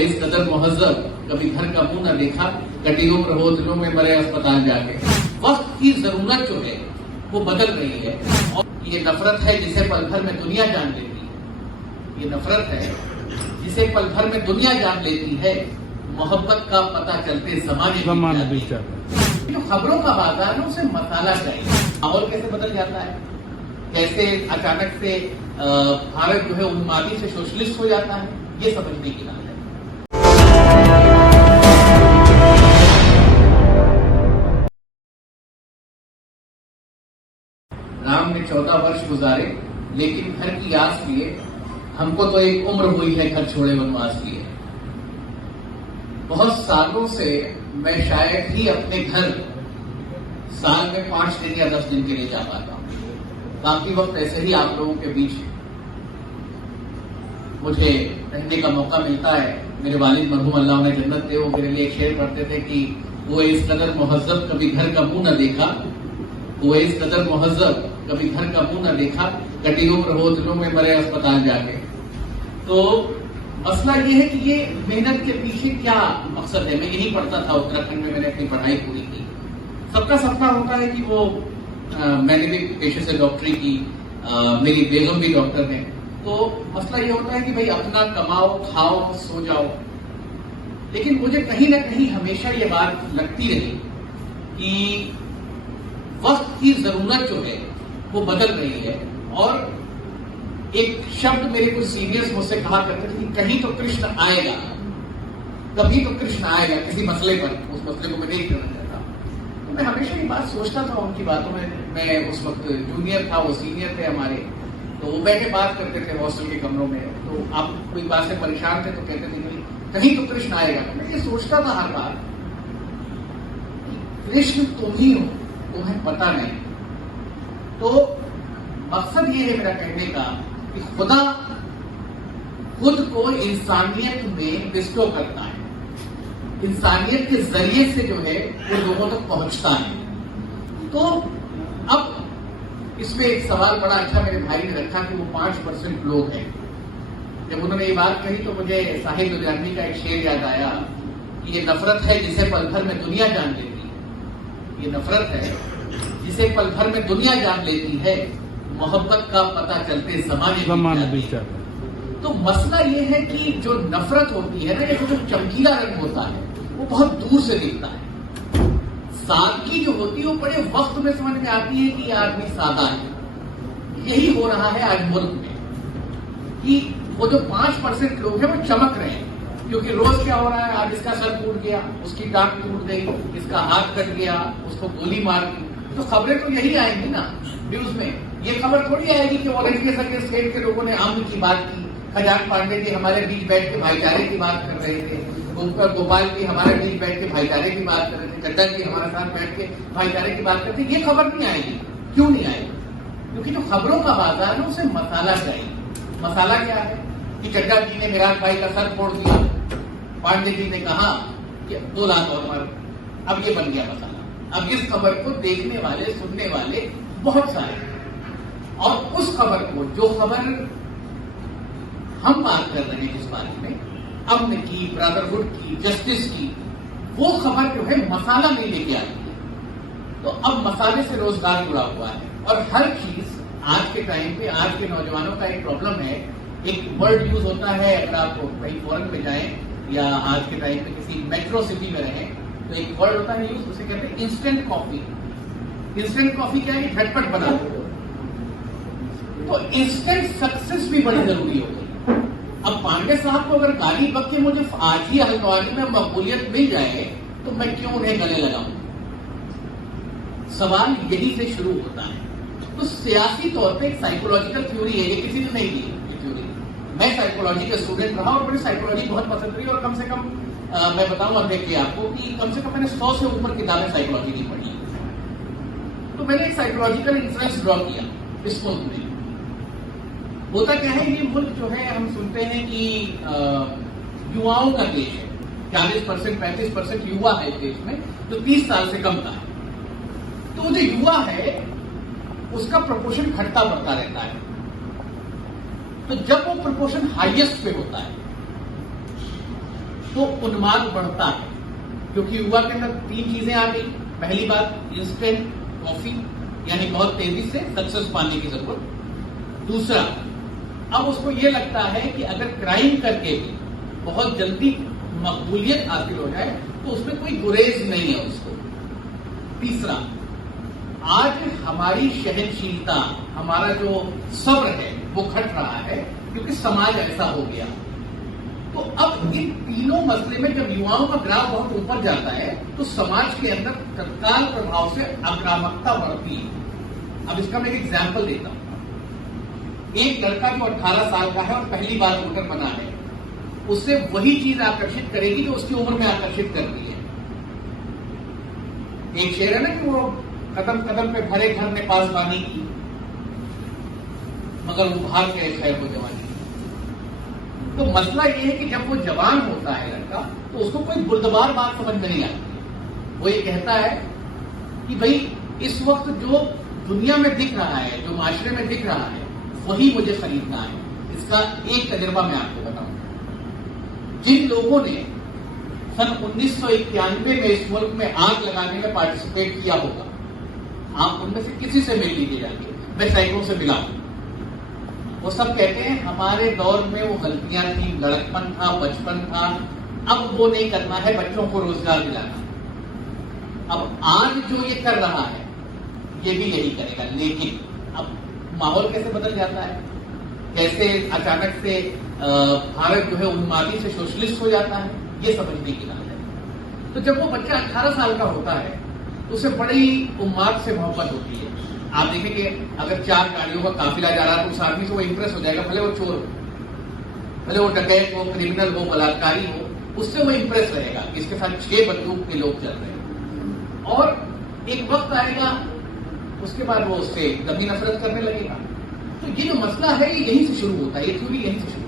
इस कदर मुहज्जब, कभी घर का मुंह न देखा, कटी उम्र हो दिलों में मरे अस्पताल जाके। वक्त की जरूरत जो है वो बदल रही है, और ये नफरत है जिसे पल भर में दुनिया जान लेती है। ये नफरत है जिसे पल भर में दुनिया जान लेती है। मोहब्बत का पता चलते ज़माने बीत जाता है। जो खबरों का बाजार है उसे मसाला चाहिए। माहौल कैसे बदल जाता है, कैसे अचानक से भारत जो है उन्मादी से सोशलिस्ट हो जाता है, ये समझने की बात है। राम ने 14 वर्ष गुजारे, लेकिन घर की आस लिए। हमको तो एक उम्र हुई है घर छोड़े वनवास लिए। बहुत सालों से मैं शायद ही अपने घर साल में 5 दिन या 10 दिन के लिए जा पाता हूं। काफी वक्त ऐसे ही आप लोगों के बीच मुझे रहने का मौका मिलता है। मेरे वालिद मरहूम अल्लाह उन्हें जन्नत दे, वो मेरे लिए एक शेर पढ़ते थे कि वो इस कदर मुहज्जब कभी घर का मुंह न देखा, वो इस कदर मुहज्जब कभी घर का मुंह न देखा, कटी उम्र हो दिलों में मरे अस्पताल जाके। तो मसला ये है कि ये मेहनत के पीछे क्या मकसद है। मैं यही पढ़ता था उत्तराखंड में, मैंने अपनी पढ़ाई पूरी की। सबका सपना होता है कि वो मैंने भी पेशे से डॉक्टरी की, मेरी बेगम भी डॉक्टर है। तो मसला ये होता है कि भाई अपना कमाओ, खाओ, सो जाओ। लेकिन मुझे कहीं ना कहीं हमेशा ये बात लगती रही कि वक्त की जरूरत जो है वो बदल रही है। और एक शब्द मेरे कुछ सीनियर्स मुझसे कहा करते थे कि कहीं तो कृष्ण आएगा, कभी तो कृष्ण आएगा किसी मसले पर। उस मसले को मैं नहीं करना चाहता। तो मैं हमेशा ये बात सोचता था उनकी बातों में। मैं उस वक्त जूनियर था, वो सीनियर थे हमारे। तो वो बैठे बात करते थे हॉस्टल के कमरों में। तो आप कोई बात से परेशान थे तो कहते थे कि कहीं तो कृष्ण आएगा। मैं ये सोचता था हर बार, कृष्ण तुम ही हो, तुम्हें पता नहीं। तो मकसद ये है मेरा कहने का कि खुदा खुद को इंसानियत में डिस्टो करता है। इंसानियत के जरिए से जो है वो लोगों तक पहुंचता है। तो अब इसमें एक सवाल बड़ा अच्छा मेरे भाई ने रखा कि वो 5% लोग हैं। जब उन्होंने ये बात कही तो मुझे साहिब लुधियानवी का एक शेर याद आया कि ये नफरत है जिसे पल भर में दुनिया जान लेती है। ये नफरत है जिसे पल भर में दुनिया जान लेती है। मोहब्बत का पता चलते ज़माने बीत जाता है। तो मसला ये है कि जो नफरत होती है ना, जैसे जो चमकीला रंग होता है वो बहुत दूर से दिखता है। सादगी जो होती है वो बड़े वक्त में समझ में आती है कि ये आदमी सादा है। यही हो रहा है आज मुल्क में कि वो जो 5% लोग हैं वो चमक रहे हैं। क्योंकि रोज क्या हो रहा है, आज इसका सर टूट गया, उसकी टांग टूट गई, इसका हाथ कट गया, उसको गोली मार दी। तो खबरें तो यही आएंगी ना न्यूज में। ये खबर थोड़ी आएगी कि वॉलंटियर्स अगेंस्ट स्टेट के लोगों ने अमन की बात की, खजान पांडे जी हमारे बीच बैठ के भाईचारे की बात कर रहे थे, गोपाल जी हमारे बीच बैठ के भाईचारे की बात कर रहे थे, चड्डा जी हमारे साथ बैठ के भाईचारे की बात करते। ये खबर नहीं आएगी। क्यों नहीं आएगी? क्योंकि जो खबरों का बाजार है उसे मसाला चाहिए। मसाला क्या है कि चड्डा जी ने मेराज भाई का सर फोड़ दिया, पांडे जी ने कहा कि 2 लाख और मार। अब ये बन गया मसाला। अब इस खबर को देखने वाले, सुनने वाले बहुत सारे, और उस खबर को, जो खबर हम बात कर रहे हैं जिस बारे में, अमन की, ब्रदरहुड की, जस्टिस की, वो खबर जो है मसाला नहीं लेके आती है। तो अब मसाले से रोजगार जुड़ा हुआ है। और हर चीज आज के टाइम पे, आज के नौजवानों का एक प्रॉब्लम है। एक वर्ड यूज होता है, अगर आप कहीं फॉरेन में जाएं या आज के टाइम पे किसी मेट्रो सिटी में रहें तो एक वर्ड होता है यूज, उसे कहते हैं इंस्टेंट कॉफी। इंस्टेंट कॉफी क्या है? झटपट बना। तो इंस्टेंट सक्सेस भी बड़ी जरूरी हो गई। अब पांडे साहब को अगर गाली बक के मुझे आज ही हल्द्वानी में मकबूलियत मिल जाए तो मैं क्यों उन्हें गले लगाऊं? सवाल यही से शुरू होता है। तो सियासी तौर पे एक साइकोलॉजिकल थ्योरी है, ये किसी ने नहीं दी ये थ्योरी। मैं साइकोलॉजी का स्टूडेंट रहा और मुझे साइकोलॉजी बहुत पसंद रही। और कम से कम मैं बताऊंगा देखिए आपको कि कम से कम मैंने 100 से ऊपर किताबें साइकोलॉजी की पढ़ी। तो मैंने एक साइकोलॉजिकल इंटरेस्ट ड्रॉ किया इस मुल्क में। होता क्या है, ये मुल्क जो है हम सुनते हैं कि युवाओं का देश है। 40% 35% युवा है देश में, जो 30 साल से कम का है। तो जो युवा है उसका प्रपोर्शन घटता बढ़ता रहता है। तो जब वो प्रपोर्शन हाईएस्ट पे होता है तो उन्माद बढ़ता है, क्योंकि युवा के अंदर 3 चीजें आ गई। पहली बात, इंस्टेंट कॉफी, यानी बहुत तेजी से सक्सेस पाने की जरूरत। दूसरा, अब उसको ये लगता है कि अगर क्राइम करके भी बहुत जल्दी मकबूलियत हासिल हो जाए तो उसमें कोई गुरेज नहीं है उसको। तीसरा, आज हमारी सहनशीलता, हमारा जो सब्र है वो घट रहा है, क्योंकि समाज ऐसा हो गया। तो अब इन तीनों मसले में जब युवाओं का ग्राफ बहुत ऊपर जाता है तो समाज के अंदर तत्काल प्रभाव से आक्रामकता बढ़ती है। अब इसका मैं एक एग्जाम्पल देता हूं। एक लड़का जो 18 साल का है और पहली बार वोटर बना है, उससे वही चीज आकर्षित करेगी जो उसकी उम्र में आकर्षित करती है। एक शेर है ना कि वो कदम कदम पे भरे घर ने पासबानी की, मगर वो भाग गए खैर वो जवानी। तो मसला ये है कि जब वो जवान होता है लड़का, तो उसको कोई बुर्दबार बात समझ में नहीं आती। वो ये कहता है कि भाई इस वक्त जो दुनिया में दिख रहा है, जो माशरे में दिख रहा है, वही मुझे खरीदना है। इसका एक तजुर्बा मैं आपको बताऊं। जिन लोगों ने सन 1991 में इस मुल्क में आग लगाने में पार्टिसिपेट किया होगा, आप उनमें से किसी से मिल लीजिए जाके, मैं सैकड़ों से मिला हूं। वो सब कहते हैं हमारे दौर में वो गलतियां थी, लड़कपन था, बचपन था, अब वो नहीं करना है, बच्चों को रोजगार दिलाना। अब आज जो ये कर रहा है ये भी यही करेगा। लेकिन अब माहौल कैसे बदल जाता है, कैसे अचानक से भारत जो है उन्मादी से सोशलिस्ट हो जाता है, ये समझने की बात है। तो जब वो बच्चा 18 साल का होता है तो उसे बड़ी उम्माद से मोहब्बत होती है। आप देखेंगे अगर 4 गाड़ियों का काफिला जा रहा है तो उस आदमी से वो इंप्रेस हो जाएगा, भले वो चोर हो, भले वो डकैत हो, क्रिमिनल हो, बलात्कारी हो, उससे वो इंप्रेस रहेगा कि इसके साथ 6 बंदूक के लोग चल रहे हैं। और एक वक्त आएगा उसके बाद वो उससे गंदी नफरत करने लगेगा। तो ये जो मसला है ये यहीं से शुरू होता है, ये थ्योरी यहीं से शुरू